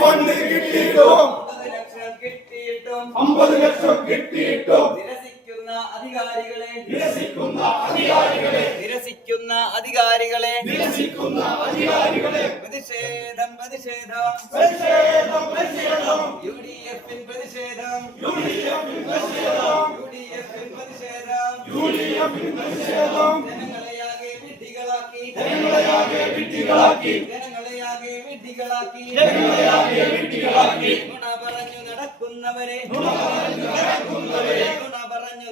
Fund കിട്ടിയിട്ടും 50 ലക്ഷം കിട്ടിയിട്ടും നിരസിക്കുന്ന അധികാരികളെ പ്രതിഷേധം UDF പ്രതിഷേധം ജനങ്ങളെയാകെ വിഡ്ഢികളാക്കി നുണ പറഞ്ഞു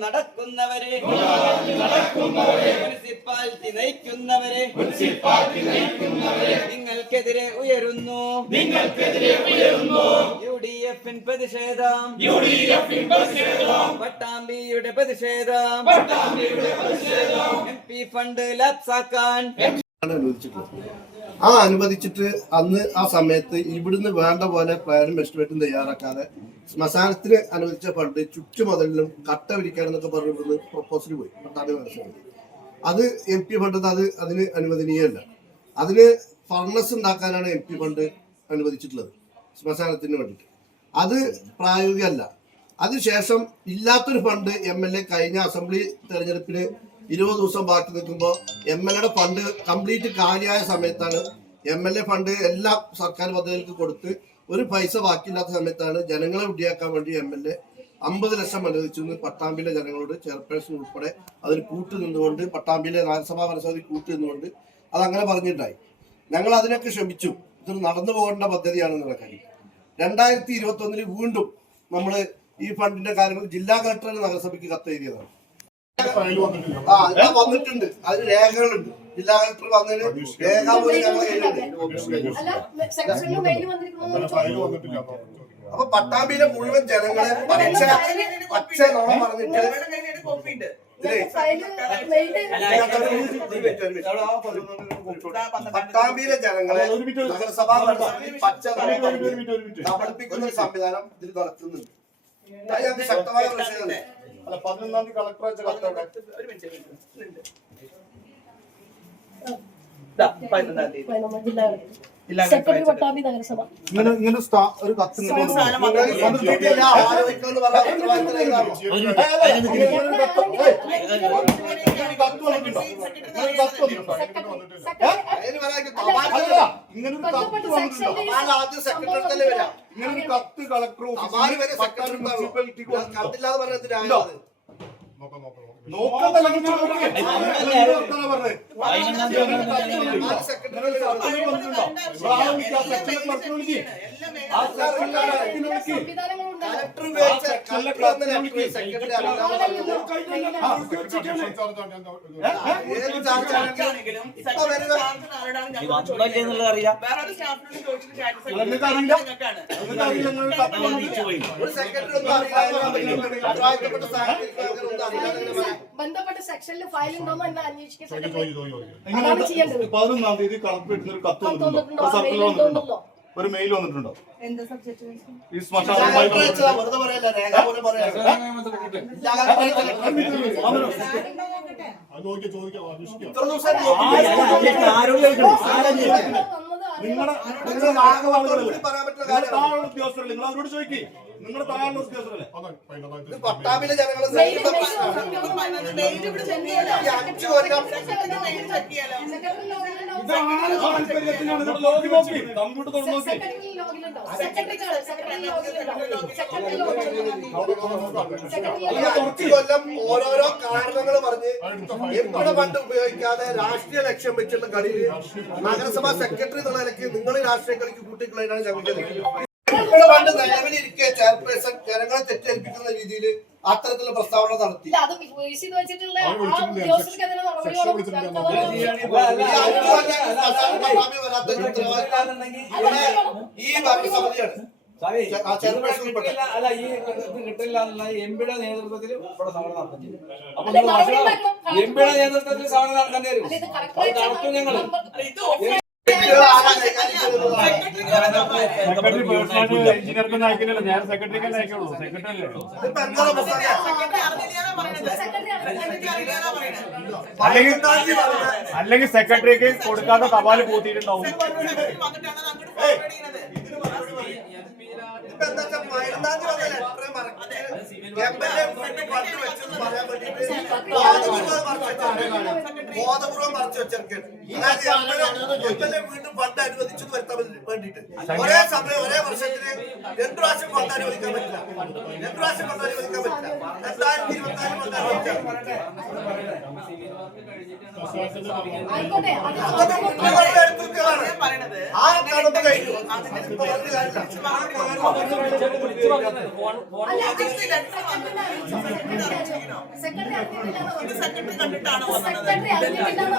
നടക്കുന്നവരെ മുനിസിപ്പാലിറ്റി നയിക്കുന്നവരെ നിങ്ങൾക്കെതിരെ ഉയരുന്നു UDF പ്രതിഷേധം പട്ടാമ്പിയുടെ പ്രതിഷേധം MP ഫണ്ട് ലാപ്സാക്കാൻ അനുവദിച്ചിട്ട് അന്ന് ആ സമയത്ത് ഇവിടുന്ന് വേണ്ട പോലെ പ്ലാനും എസ്റ്റിമേറ്റും തയ്യാറാക്കാതെ ശ്മശാനത്തിന് അനുവദിച്ച ഫണ്ട് ചുറ്റുമതിലും കട്ട വിരിക്കാനെന്നൊക്കെ പറഞ്ഞു ഇവിടുന്ന് പ്രൊപ്പോസൽ പോയി പട്ടാമ്പി നഗരസഭയിൽ. അത് MP ഫണ്ട് അതിന് അനുവദനീയമല്ല. അതിന് ഫർണസ് ഉണ്ടാക്കാനാണ് MP ഫണ്ട് അനുവദിച്ചിട്ടുള്ളത് ശ്മശാനത്തിന് വേണ്ടിയിട്ട്. അത് പ്രായോഗികമല്ല. അതിനുശേഷം ഇല്ലാത്തൊരു ഫണ്ട് MLA കഴിഞ്ഞ അസംബ്ലി തെരഞ്ഞെടുപ്പിന് 20 ദിവസം ബാക്കി നിൽക്കുമ്പോൾ MLAയുടെ ഫണ്ട് കംപ്ലീറ്റ് കാലിയായ സമയത്താണ് MLA ഫണ്ട് എല്ലാ സർക്കാർ പദ്ധതികൾക്ക് കൊടുത്ത് ഒരു പൈസ ബാക്കിയില്ലാത്ത സമയത്താണ് ജനങ്ങളെ വിഡ്ഢിയാക്കാൻ വേണ്ടി MLA 50 ലക്ഷം അനുവദിച്ചു പട്ടാമ്പിയിലെ ജനങ്ങളോട് ചെയർപേഴ്സൺ ഉൾപ്പെടെ അതിന് കൂട്ടുനിന്നുകൊണ്ട് പട്ടാമ്പിയിലെ നഗരസഭാ മനസ്സതി കൂട്ടുനിന്നുകൊണ്ട് അതങ്ങനെ പറഞ്ഞിട്ടുണ്ടായി. ഞങ്ങൾ അതിനൊക്കെ ശ്രമിച്ചു. ഇത് നടന്നു പോകേണ്ട പദ്ധതിയാണെന്നുള്ള കാര്യം 2021 വീണ്ടും നമ്മൾ ഈ ഫണ്ടിന്റെ കാര്യങ്ങൾ ജില്ലാ കളക്ടർ നഗരസഭയ്ക്ക് കത്തെഴുതിയതാണ്. വന്നിട്ടുണ്ട്, അതിന് രേഖകളുണ്ട്. ജില്ലാ കളക്ടർ വന്നതിന് രേഖ പോലും ഞങ്ങളെ കയ്യിലുണ്ട്. അപ്പൊ പട്ടാമ്പിയിലെ മുഴുവൻ ജനങ്ങളെ പച്ച നോണ പറഞ്ഞിട്ട് പട്ടാമ്പിയിലെ ജനങ്ങളെ നഗരസഭാ പച്ച കബളിപ്പിക്കുന്ന ഒരു സംവിധാനം ഇതിൽ നടത്തുന്നുണ്ട്. ഞങ്ങൾക്ക് ശക്തമായ വിഷയമാണ്. 11-ാം തീയതി കളക്ടർ അയച്ച കത്തോടെ സെക്രട്ടറി പട്ടാമ്പി നഗരസഭ ഇങ്ങനെ ഒരു കത്ത് ഇങ്ങനൊരു കത്ത് കളക്ടർ ബന്ധപ്പെട്ട സെക്ഷനിൽ ഫയൽ ഉണ്ടോന്ന് എന്നെ അന്വേഷിക്കാൻ 11-ാം തീയതി കളക്ടർ ഒരു കത്ത് വന്നിട്ടുണ്ടോ? ഒരു മെയിൽ വന്നിട്ടുണ്ടോ? ഈ ശ്മശാനവുമായി ഉദ്യോഗസ്ഥരല്ലേ നിങ്ങൾ അവരോട് ചോദിക്കേ. നിങ്ങളുടെ താഴെ ഉദ്യോഗസ്ഥരല്ലേ? പട്ടാമ്പിയിലെ ജനങ്ങളെ കമ്പ്യൂട്ടർ തുറന്നു നോക്കി. കൊല്ലം ഓരോരോ കാരണങ്ങൾ പറഞ്ഞ് എവിടെ ഫണ്ട് ഉപയോഗിക്കാതെ രാഷ്ട്രീയ ലക്ഷ്യം വെച്ചുള്ള കളിയിൽ നഗരസഭാ സെക്രട്ടറി എന്നുള്ള നിലയ്ക്ക് നിങ്ങൾ രാഷ്ട്രീയ കളിക്ക് കൂട്ടിക്കളയാനാണ് ഞങ്ങൾക്ക് ഇവിടെ ഫണ്ട് നിലവിലിരിക്കെ ചെയർപേഴ്സൺ ജനങ്ങളെ തെറ്റിദ്ധരിപ്പിക്കുന്ന രീതിയിൽ അത്തരത്തിലുള്ള പ്രസ്താവന നടത്തി. ഈ ഭരണസമിതിയാണ് അല്ല ഈ കിട്ടില്ല എന്നുള്ള എംപിയുടെ നേതൃത്വത്തിൽ ഇവിടെ സമരം നടത്തില്ല. അപ്പൊ എംപിയുടെ നേതൃത്വത്തിൽ സമരം നടത്തേണ്ടി വരും. അത് നടത്തും ഞങ്ങൾ. സെക്രട്ടറി പേഴ്സണൽ എഞ്ചിനീയർക്കൊന്നും അയക്കില്ലല്ലോ, ഞാൻ സെക്രട്ടറിക്ക് തന്നെ അയക്കുള്ളൂ. സെക്രട്ടറി അല്ലേ? ഇതിപ്പോ എന്താ പ്രശ്നം? അല്ലെങ്കിൽ സെക്രട്ടറിക്ക് കൊടുക്കാത്ത തപാല് പൂത്തിയിട്ടുണ്ടാവും. ഇപ്പൊ എന്താ വെച്ചാൽ 15 വന്ന ലെറ്റർ മറക്കിട്ട് എംഎൽഎ വീണ്ടും ഫണ്ട് വെച്ചെന്ന് പറയാൻ വേണ്ടിട്ട് ബോധപൂർവ്വം മറച്ചു വെച്ചേക്കാണ്. അതായത് എംഎൽഎ വീണ്ടും ഫണ്ട് അനുവദിച്ചെന്ന് വരുത്താൻ വേണ്ടിട്ട് ഒരേ സമയം ഒരേ വർഷത്തിന് 2 പ്രാവശ്യം ഫണ്ട് അനുവദിക്കാൻ പറ്റില്ല. 2 പ്രാവശ്യം ഫണ്ട് അനുവദിക്കാൻ പറ്റില്ല. 2024 ഫണ്ട് അനുവദിക്കാം. ആയിക്കോട്ടെ അത് അതൊക്കെ മുഖ്യമന്ത്രി എടുത്തുവെക്കലാണ്. ആ കടമ്പ കഴിഞ്ഞു. ഇപ്പൊ ഒരു കാര്യമില്ല. അല്ല സെക്രട്ടറി അറിഞ്ഞിട്ടില്ല. സെക്രട്ടറി അറിഞ്ഞിട്ടില്ല.